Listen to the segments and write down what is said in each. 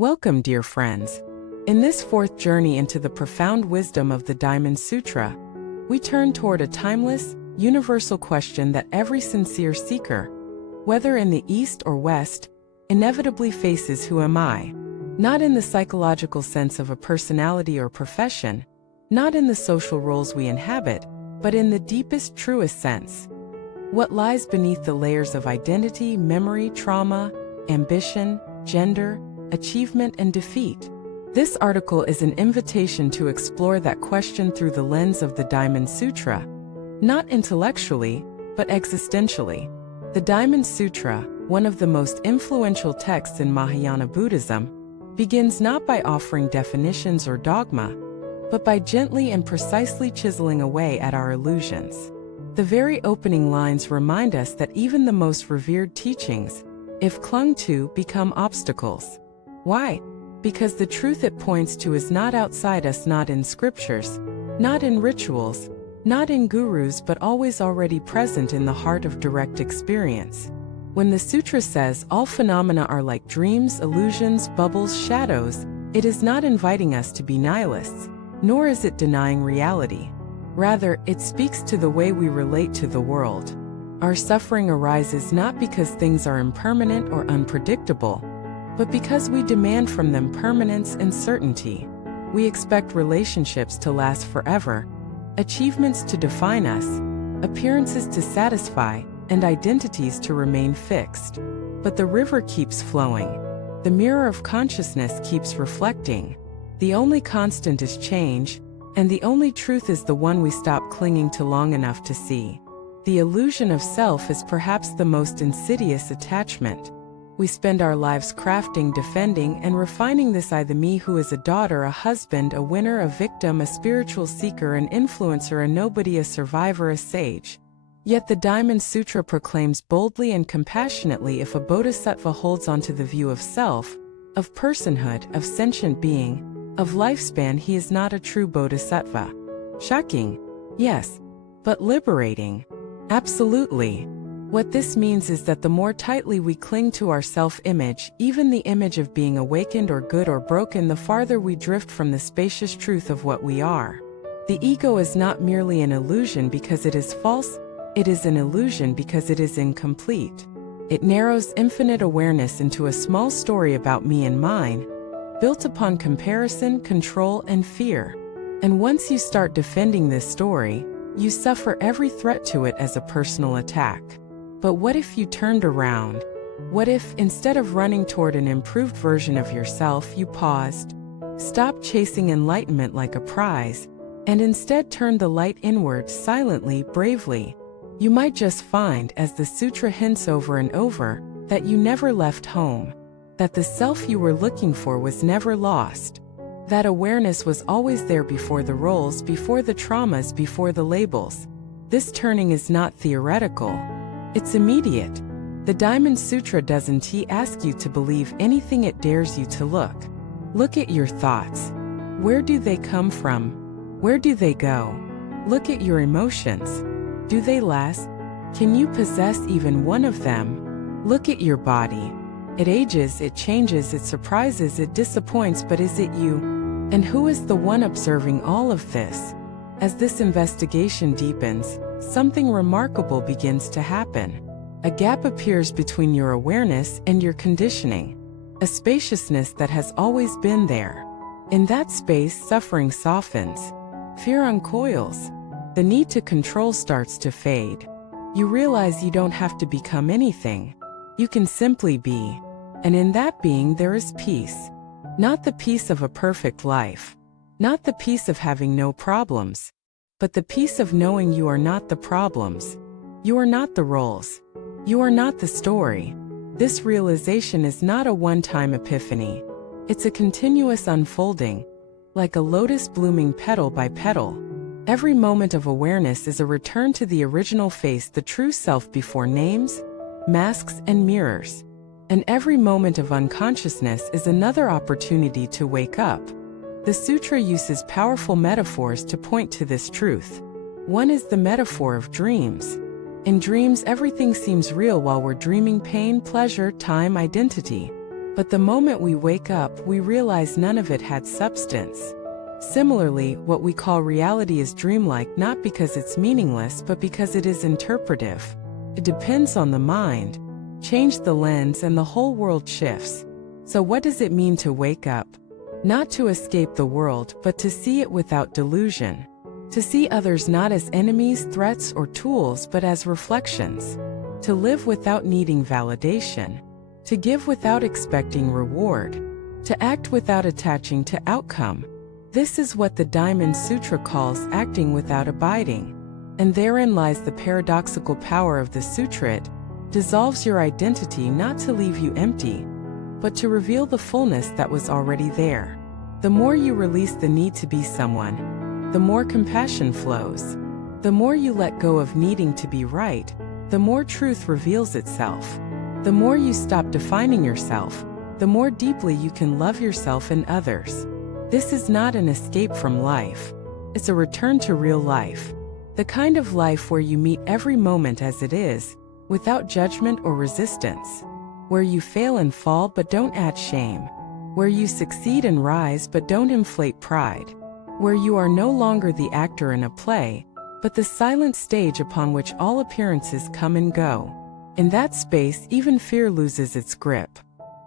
Welcome, dear friends. In this fourth journey into the profound wisdom of the Diamond Sutra, we turn toward a timeless, universal question that every sincere seeker, whether in the East or West, inevitably faces: who am I? Not in the psychological sense of a personality or profession, not in the social roles we inhabit, but in the deepest, truest sense. What lies beneath the layers of identity, memory, trauma, ambition, gender, achievement, and defeat? This article is an invitation to explore that question through the lens of the Diamond Sutra, not intellectually, but existentially. The Diamond Sutra, one of the most influential texts in Mahayana Buddhism, begins not by offering definitions or dogma, but by gently and precisely chiseling away at our illusions. The very opening lines remind us that even the most revered teachings, if clung to, become obstacles. Why? Because the truth it points to is not outside us, not in scriptures, not in rituals, not in gurus, but always already present in the heart of direct experience. When the sutra says all phenomena are like dreams, illusions, bubbles, shadows, it is not inviting us to be nihilists, nor is it denying reality. Rather, it speaks to the way we relate to the world. Our suffering arises not because things are impermanent or unpredictable, but because we demand from them permanence and certainty. We expect relationships to last forever, achievements to define us, appearances to satisfy, and identities to remain fixed. But the river keeps flowing. The mirror of consciousness keeps reflecting. The only constant is change, and the only truth is the one we stop clinging to long enough to see. The illusion of self is perhaps the most insidious attachment. We spend our lives crafting, defending, and refining this I, the me who is a daughter, a husband, a winner, a victim, a spiritual seeker, an influencer, a nobody, a survivor, a sage. Yet the Diamond Sutra proclaims boldly and compassionately: if a bodhisattva holds onto the view of self, of personhood, of sentient being, of lifespan, he is not a true bodhisattva. Shocking, yes, but liberating. Absolutely. What this means is that the more tightly we cling to our self-image, even the image of being awakened or good or broken, the farther we drift from the spacious truth of what we are. The ego is not merely an illusion because it is false, it is an illusion because it is incomplete. It narrows infinite awareness into a small story about me and mine, built upon comparison, control, and fear. And once you start defending this story, you suffer every threat to it as a personal attack. But what if you turned around? What if, instead of running toward an improved version of yourself, you paused, stopped chasing enlightenment like a prize, and instead turned the light inward, silently, bravely? You might just find, as the sutra hints over and over, that you never left home, that the self you were looking for was never lost, that awareness was always there before the roles, before the traumas, before the labels. This turning is not theoretical. It's immediate. The Diamond Sutra doesn't ask you to believe anything, it dares you to look. Look at your thoughts. Where do they come from? Where do they go? Look at your emotions. Do they last? Can you possess even one of them? Look at your body. It ages, it changes, it surprises, it disappoints, but is it you? And who is the one observing all of this? As this investigation deepens, something remarkable begins to happen. A gap appears between your awareness and your conditioning, a spaciousness that has always been there. In that space, suffering softens, fear uncoils, the need to control starts to fade. You realize you don't have to become anything. You can simply be. And in that being there is peace. Not the peace of a perfect life, not the peace of having no problems, but the peace of knowing you are not the problems. You are not the roles. You are not the story. This realization is not a one-time epiphany. It's a continuous unfolding, like a lotus blooming petal by petal. Every moment of awareness is a return to the original face, the true self, before names, masks, and mirrors. And every moment of unconsciousness is another opportunity to wake up. The sutra uses powerful metaphors to point to this truth. One is the metaphor of dreams. In dreams, everything seems real while we're dreaming: pain, pleasure, time, identity. But the moment we wake up, we realize none of it had substance. Similarly, what we call reality is dreamlike not because it's meaningless but because it is interpretive. It depends on the mind. Change the lens and the whole world shifts. So what does it mean to wake up? Not to escape the world, but to see it without delusion. To see others not as enemies, threats, or tools, but as reflections. To live without needing validation. To give without expecting reward. To act without attaching to outcome. This is what the Diamond Sutra calls acting without abiding. And therein lies the paradoxical power of the sutra. It dissolves your identity not to leave you empty, but to reveal the fullness that was already there. The more you release the need to be someone, the more compassion flows. The more you let go of needing to be right, the more truth reveals itself. The more you stop defining yourself, the more deeply you can love yourself and others. This is not an escape from life. It's a return to real life. The kind of life where you meet every moment as it is, without judgment or resistance. Where you fail and fall but don't add shame. Where you succeed and rise but don't inflate pride. Where you are no longer the actor in a play, but the silent stage upon which all appearances come and go. In that space, even fear loses its grip.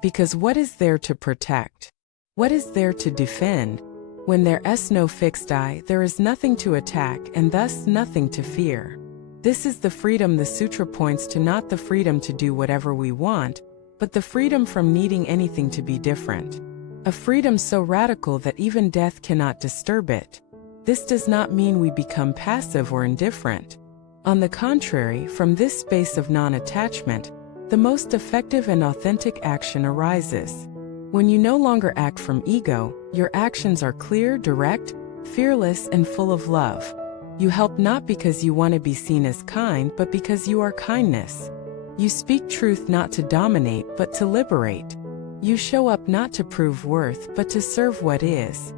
Because what is there to protect? What is there to defend? When there is no fixed I, there is nothing to attack and thus nothing to fear. This is the freedom the sutra points to, not the freedom to do whatever we want, but the freedom from needing anything to be different. A freedom so radical that even death cannot disturb it. This does not mean we become passive or indifferent. On the contrary, from this space of non-attachment, the most effective and authentic action arises. When you no longer act from ego, your actions are clear, direct, fearless, and full of love. You help not because you want to be seen as kind, but because you are kindness. You speak truth not to dominate, but to liberate. You show up not to prove worth, but to serve what is.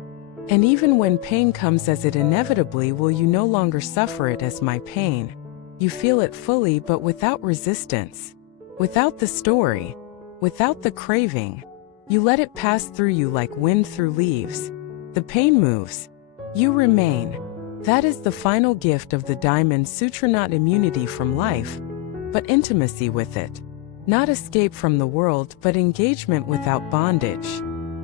And even when pain comes as it inevitably will, you no longer suffer it as my pain. You feel it fully but without resistance. Without the story. Without the craving. You let it pass through you like wind through leaves. The pain moves. You remain. That is the final gift of the Diamond Sutra, not immunity from life, but intimacy with it. Not escape from the world, but engagement without bondage.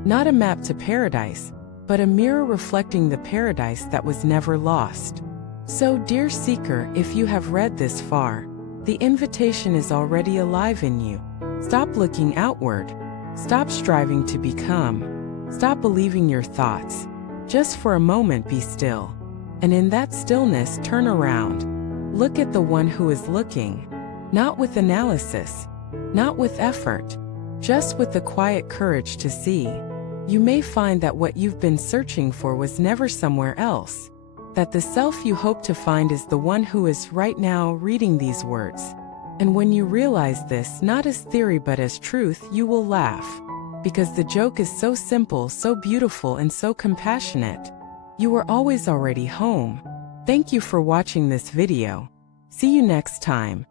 Not a map to paradise, but a mirror reflecting the paradise that was never lost. So, dear seeker, if you have read this far, the invitation is already alive in you. Stop looking outward. Stop striving to become. Stop believing your thoughts. Just for a moment be still. And in that stillness, turn around. Look at the one who is looking. Not with analysis. Not with effort. Just with the quiet courage to see. You may find that what you've been searching for was never somewhere else. That the self you hope to find is the one who is right now reading these words. And when you realize this, not as theory but as truth, you will laugh. Because the joke is so simple, so beautiful, and so compassionate. You were always already home. Thank you for watching this video. See you next time.